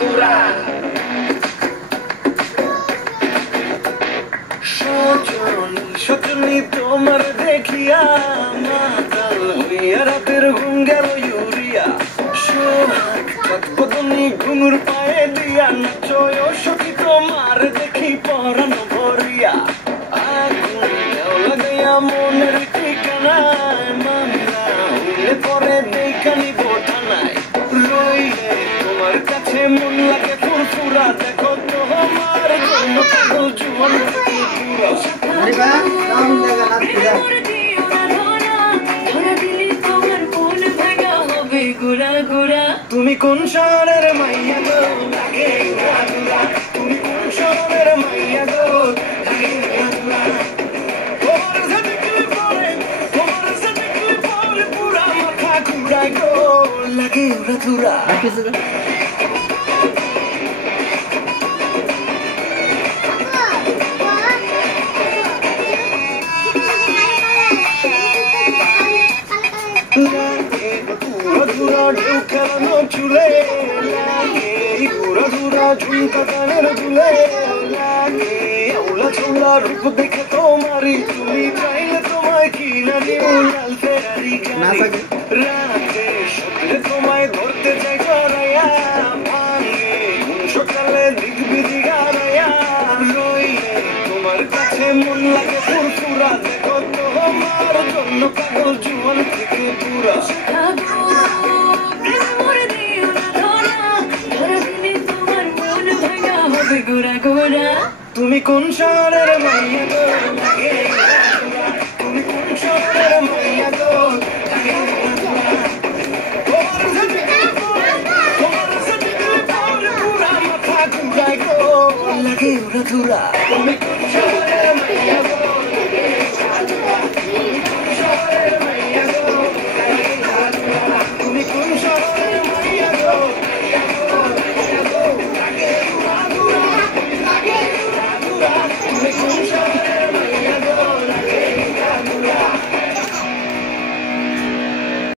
গুড়া সজনী সজনী তোমার দেখিয়া মাতাল হইয়া রাতের ঘুম গেল ইউরিয়া সোহাগ চটপদনী ঘুঙুর পায়ে দিয়া নাচয় সখী তোমার দেখি পরানো ভরিয়া আগুন দেও লাগাইয়া মনের ঠিকানায় মামলা হইলে পরে দেখানি বোঠানায় রইলে তোমার কাছে মন লাগে ফুরফুরা দেখো তোমার জন্য পাগল জীবন থেকে পুরা তুমি কোন শহরের মাইয়া গো লাগে উড়া দুরা তুমি কোন শহরের মাইয়া গো লাগে উড়া দুরা তোমার সাথে কি পরে পুরা মাথা ঘুরায় গো লাগে উড়া দুরা খেলানো চুলে লাগে ঘুরা ঘুরা ঝুমকা কানের দুলে লাগে ওলা চোলা রূপ দেখে তোমারই তুমি চাইলে তোমায় কিনা নিও লাল ফেরারি গাড়ি রাতে সত্যি তোমায় ধরতে চাই জড়াইয়া ভাঙে সকালে দিগবিদি গাড়াইয়া রইলে তোমার কাছে মন লাগে ফুরফুরা দেখো তোমার জন্য পাগল জীবন থেকে পুরা তুমি কোন শহরের মাইয়া গো লাগে তুমি কোন শহরের মাইয়া গো লাগে তোমার সাথে পুরা মাথা ঘুরায় গো লাগে উড়া ধুরা তুমি